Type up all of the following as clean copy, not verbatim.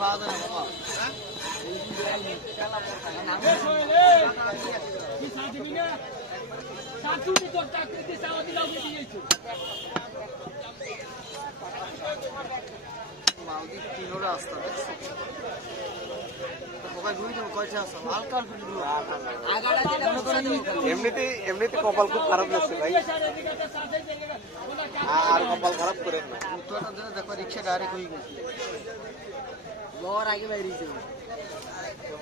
পাওয়া যায় না বাবা। এমনিতে কপাল খুব খারাপ লাগছে ভাই, আর কপাল খারাপ করেন না। দেখো রিক্সা ডাইরেক্ট হয়ে গেছে, লওয়ার আগে বাইরেছে।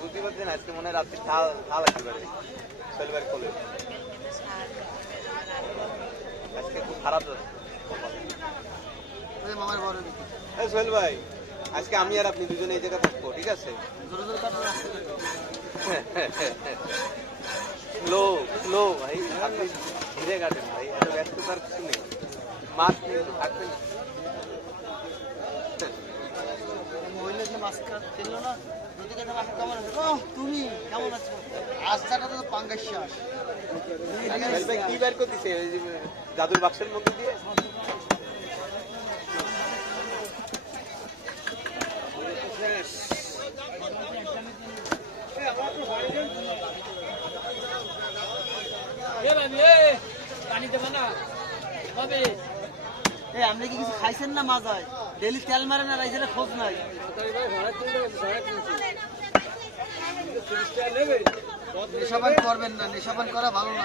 বুঝতে পারছেন আজকে মনে হয় রাত্রি ঠাল আসতে পারে শনিবার কোলে, আজকে খুব খারাপ যাচ্ছে কপাল। মামার বড় সোহেল ভাই, আজকে আমি আর আপনি দুজনে এই জায়গায় থাকবো, ঠিক আছে? স্লো ভাই, আপনি ধীরে কাটেন ভাই, এত ব্যস্ততার কিছু নেই, মাছ নিয়ে থাকবেন। তুমি কেমন আছো? আজটাটা তো পাঙ্গাস শ্বাস কি বের করতেছে জাদুর বাক্সের মধ্যে দিয়ে? আপনি কি কিছু খাইছেন না? মাজায় ডেলি তেল মারেন আর রাইজের খোঁজ নাই। নেশাপান করবেন না, নেশাপান করা ভালো না।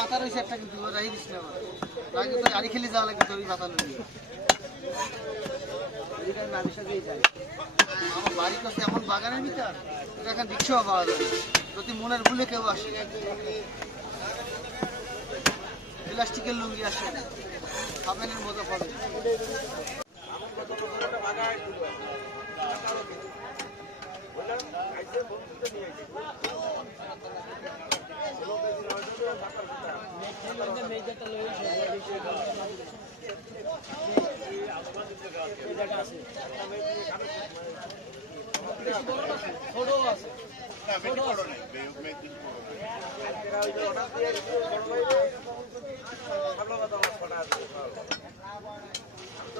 মাথা রয়েছে একটা, কিন্তু রাহি দিস না, গাড়ি খেলে যাওয়া লাগে তো ওই মাথা লইয়ে। আমার বাড়ির কাছে এমন বাগানের ভিতর এখন রিক্সাও পাওয়া যায়, যদি মনের ভুলে কেউ আসে। প্লাস্টিকের লুঙ্গি আসে, সাবেনের মজা পাবে।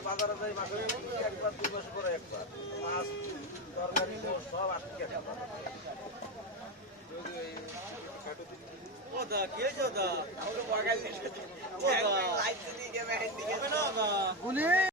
বাজারে যাই মাসের একবার 2 মাস পরে একবার মাছ তরকারি সব আটকে থাকে।